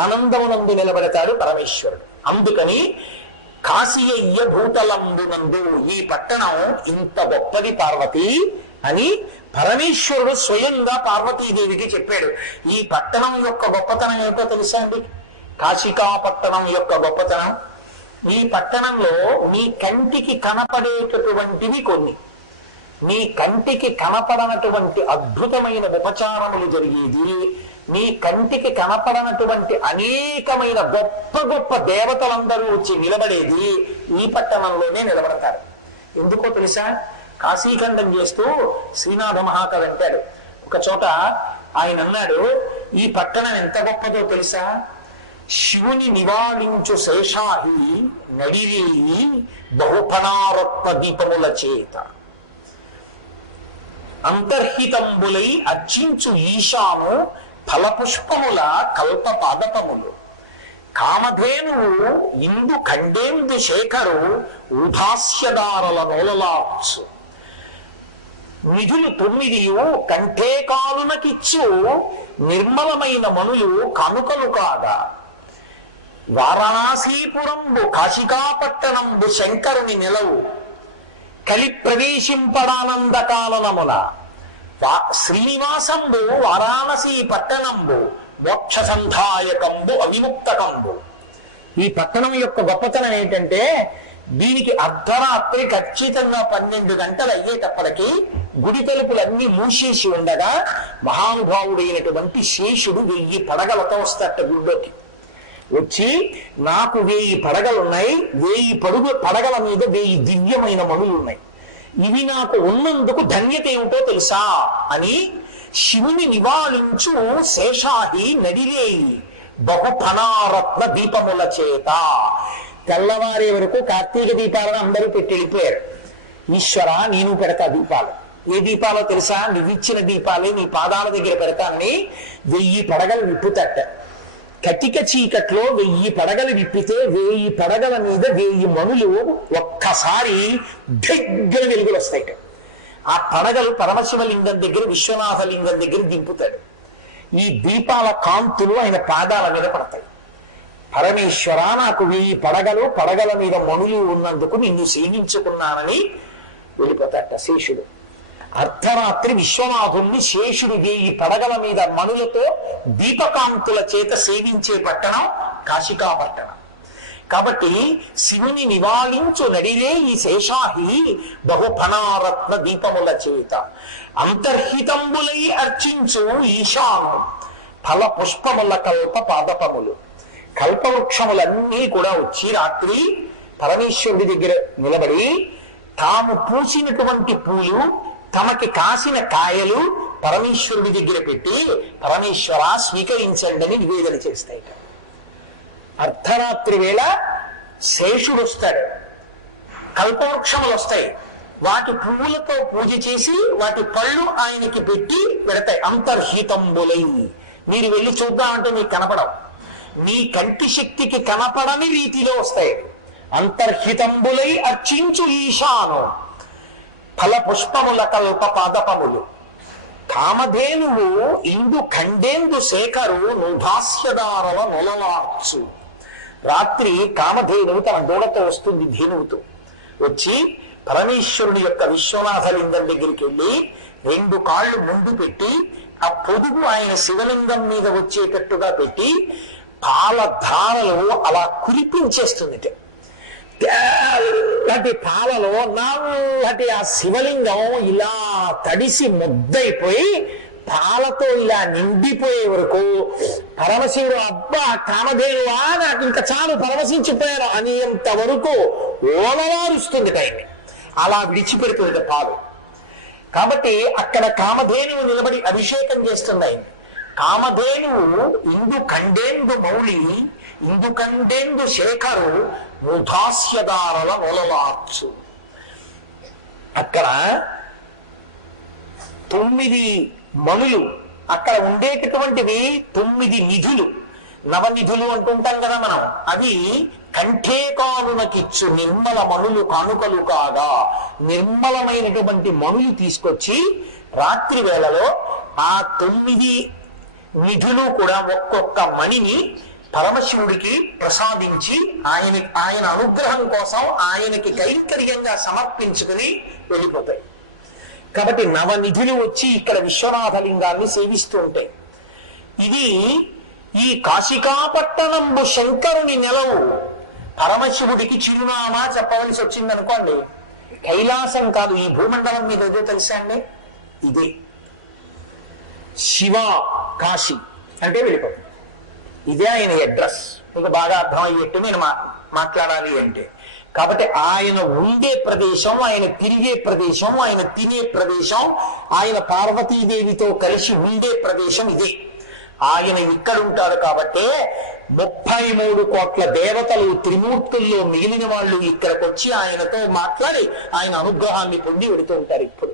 ఆనందమునందు నిలబడతాడు పరమేశ్వరుడు. అందుకని కాశీయ్య భూతలంబునందు, ఈ పట్టణం ఇంత గొప్పది పార్వతి అని పరమేశ్వరుడు స్వయంగా పార్వతీదేవికి చెప్పాడు. ఈ పట్టణం యొక్క గొప్పతనం ఏమిటో తెలుసా అండి? కాశికా పట్టణం యొక్క గొప్పతనం, ఈ పట్టణంలో మీ కంటికి కనపడేటటువంటివి కొన్ని, మీ కంటికి కనపడనటువంటి అద్భుతమైన ఉపచారములు జరిగేది, మీ కంటికి కనపడనటువంటి అనేకమైన గొప్ప గొప్ప దేవతలందరూ వచ్చి నిలబడేది ఈ పట్టణంలోనే నిలబడతారు. ఎందుకో తెలుసా? కాశీఖండం చేస్తూ శ్రీనాథ మహాకవి అంటాడు ఒక చోట, ఆయన అన్నాడు, ఈ పట్టణం ఎంత గొప్పదో తెలుసా? శివుని నివాళించు శేషాహి నడిరేయి బహుఫణారత్న దీపముల చేత, అంతర్హితంబులై అర్చించు ఈశాను ఫలపుష్పముల కల్ప పాదపములు, కామధేనువు ఇందు ఖండేందు శేఖరు ఊధాస్యదారల నోలలార్చు, నిధులు 9 కంఠే కాలునకిచ్చు నిర్మలమైన మనులు కానుకలు కాగా, వారణాసీపురంబు కాశికాపట్టణంబు శంకరుని నిలవు కలి ప్రవేశింపడానంద కాలనమున, శ్రీనివాసంబు వారాణసీ పట్టణంబు మోక్ష సంధాయకంబు అవిముక్తకంబు. ఈ పట్టణం యొక్క గొప్పతనం ఏంటంటే, దీనికి అర్ధరాత్రి ఖచ్చితంగా 12 గంటలు అయ్యేటప్పటికీ గుడి తలుపులన్నీ మూసేసి ఉండగా మహానుభావుడైనటువంటి శేషుడు 1000 పడగలతో వస్తాట గుడిలోకి. వచ్చి, నాకు 1000 పడగలున్నాయి, 1000 పడగల మీద 1000 దివ్యమైన మణులు ఉన్నాయి, ఇవి నాకు ఉన్నందుకు ధన్యత ఏమిటో తెలుసా అని శివుని నివాళించు శేషాహి నడిరేయి బహుఫణారత్న దీపముల చేత. తెల్లవారే వరకు కార్తీక దీపాలను అందరూ పెట్టి వెళ్ళిపోయారు. ఈశ్వర, నేను పెడతా దీపాలు. ఏ దీపాలో తెలుసా? నువ్విచ్చిన దీపాలే నీ పాదాల దగ్గర పెడతానని 1000 పడగలు విప్పుతట. కటిక చీకట్లో 1000 పడగలు విప్పితే 1000 పడగల మీద 1000 మణులు ఒక్కసారి దగ్గర వెలుగులు వస్తాయి. ఆ పడగలు పరమశివలింగం దగ్గర, విశ్వనాథలింగం దగ్గర దింపుతాడు. ఈ దీపాల కాంతులు ఆయన పాదాల మీద పడతాయి. పరమేశ్వర, నాకు 1000 పడగలు, పడగల మీద మణులు ఉన్నందుకు నిన్ను సేవించుకున్నానని వెళ్ళిపోతాట శేషుడు. అర్ధరాత్రి విశ్వనాథుణ్ణి శేషుడు 1000 పడగల మీద మణులతో దీపకాంతుల చేత సేవించే పట్టణం కాశికా పట్టణం. కాబట్టి శివుని నివాళించు నడిరే ఈ శేషాహి బహుఫణారత్న దీపముల చేత, అంతర్హితంబులై అర్చించు ఈశాను ఫల పుష్పముల కల్ప పాదపములు. కల్పవృక్షములన్నీ కూడా వచ్చి రాత్రి పరమేశ్వరుడి దగ్గర నిలబడి తాము పూసినటువంటి పూలు, తమకి కాసిన కాయలు పరమేశ్వరుడి దగ్గర పెట్టి, పరమేశ్వర స్వీకరించండి అని నివేదన చేస్తాయి. అర్ధరాత్రి వేళ శేషుడు వస్తాడు, కల్పవృక్షములు వస్తాయి, వాటి పువ్వులతో పూజ చేసి వాటి పళ్ళు ఆయనకి పెట్టి పెడతాయి. అంతర్హితంబులై, మీరు వెళ్ళి చూద్దామంటే మీకు కనపడవు, నీ కంటి శక్తికి కనపడని రీతిలో వస్తాయి. అంతర్హితంబులై అర్చించు ఈశాను ఫల పుష్పముల కల్ప పాదపములు, కామధేనువు ఇందు ఖండేందు శేఖరు నుధాస్యదారల నొలలార్చు. రాత్రి కామధేనువు తన దూడతో వస్తుంది, ధేనువుతో వచ్చి పరమేశ్వరుని యొక్క విశ్వనాథలింగం దగ్గరికి వెళ్ళి 2 కాళ్ళు ముందు పెట్టి ఆ పొదుగు ఆయన శివలింగం మీద వచ్చేటట్టుగా పెట్టి పాల ధారలు అలా కురిపించేస్తుంది. తెల్లటి పాలలో నల్లటి ఆ శివలింగం ఇలా తడిసి ముద్దయిపోయి పాలతో ఇలా నిండిపోయే వరకు పరమశివుడు, అబ్బా కామధేనువా, నాకు ఇంకా చాలు పరమశించిపోయాను అనేంత వరకు ఓలవారుస్తుంది టైంని, అలా విడిచిపెడుతుంది పాలు. కాబట్టి అక్కడ కామధేనువు నిలబడి అభిషేకం చేస్తుంది ఆయన. కామధేనువు ఇందు ఖండేందు మౌళి ఇందు ఖండేందు శేఖరు ముధాస్యదారల నొలలార్చు. అక్కడ 9 మణులు, అక్కడ ఉండేటటువంటివి 9 నిధులు, నవనిధులు అంటుంటాం కదా మనం, అవి కంఠే కానునకిచ్చు నిర్మల మణులు కానుకలు కాగా, నిర్మలమైనటువంటి మణులు తీసుకొచ్చి రాత్రి వేళలో ఆ 9 నిధులు కూడా ఒక్కొక్క మణిని పరమశివుడికి ప్రసాదించి ఆయన అనుగ్రహం కోసం ఆయనకి కైంకర్యంగా సమర్పించుకుని వెళ్ళిపోతాయి. కాబట్టి నవనిధులు వచ్చి ఇక్కడ విశ్వనాథలింగాన్ని సేవిస్తూ ఉంటాయి. ఇది ఈ కాశికాపట్టణంబు శంకరుని నెలవు పరమశివుడికి చిరునామా చెప్పవలసి వచ్చిందనుకోండి, కైలాసం కాదు ఈ భూమండలం మీద ఏదో తెలుసా అండి, ఇదే శివ కాశీ అంటే వెళ్ళిపోతుంది. ఇదే ఆయన అడ్రస్. మీకు బాగా అర్థమయ్యేట్టు నేను మాట్లాడాలి అంటే, కాబట్టి ఆయన ఉండే ప్రదేశం, ఆయన తిరిగే ప్రదేశం, ఆయన తినే ప్రదేశం, ఆయన పార్వతీదేవితో కలిసి ఉండే ప్రదేశం ఇదే. ఆయన ఇక్కడ ఉంటాడు కాబట్టి 33 కోట్ల దేవతలు త్రిమూర్తుల్లో మిగిలిన వాళ్ళు ఇక్కడికి వచ్చి ఆయనతో మాట్లాడి ఆయన అనుగ్రహాన్ని పొంది వెడుతూ ఉంటారు ఇప్పుడు.